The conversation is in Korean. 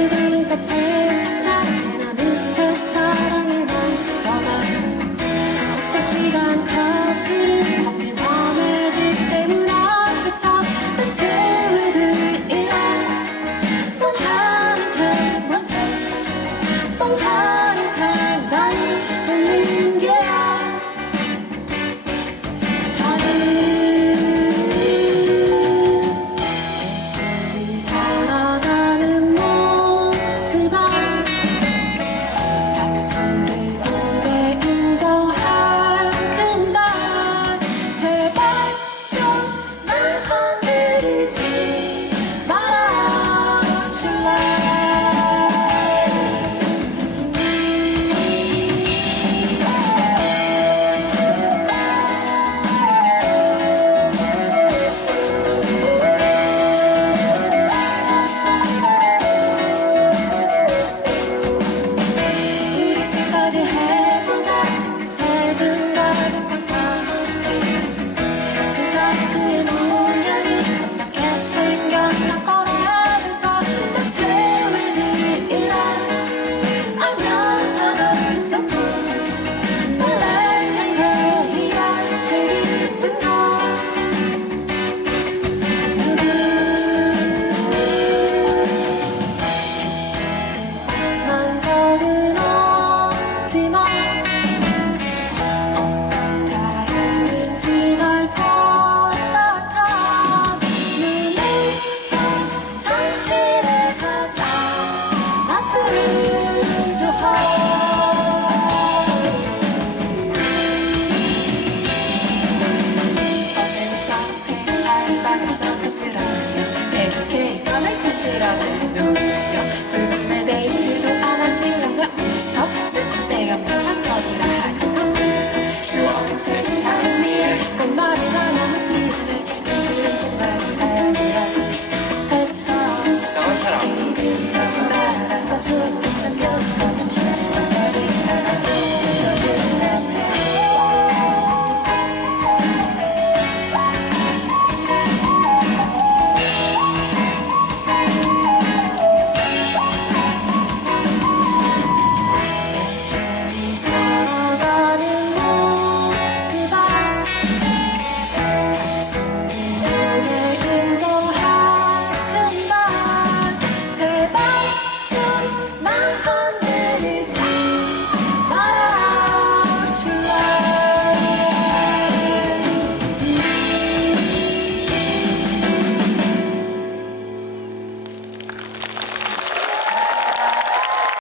주변 눈앞에 자라난 어느새 사랑에 맞서가 어째 시간 커플은 하필 밤에 집대문 앞에서 난 친구들이랑 뻔하는 나는 돌린 게야 열심히 살아가는 모습아 약속을 그대 인정할 근데 제발 좀 날 건드리지 말아줄래. 우리 생각을 해보자. 색은 다른 깜깜하지. 진짜 그의 모양이 어떻게 생겼나 꺼내야 될까. 내 친구들이라 알면서도 슬픈 발렌타인데이가 제일 예쁜 걸. 만난 적은 없지만 어떤 다행인지 알 것 같아. 눈에 사실에 가장 나쁜 조화. 어제는 카페 알바가 서비스라며 에듀케이 꺼낼 것이라고 누구며 불금의 데이트도 안 하시려며 웃어 슬픈 때가 무참거리라 하는 컴퓨터 실원색 장미를 꽃말을 하나 느끼는 그런 사연이라고 했어. 이상한 사람. 이름 너무 알아서 주는 뼈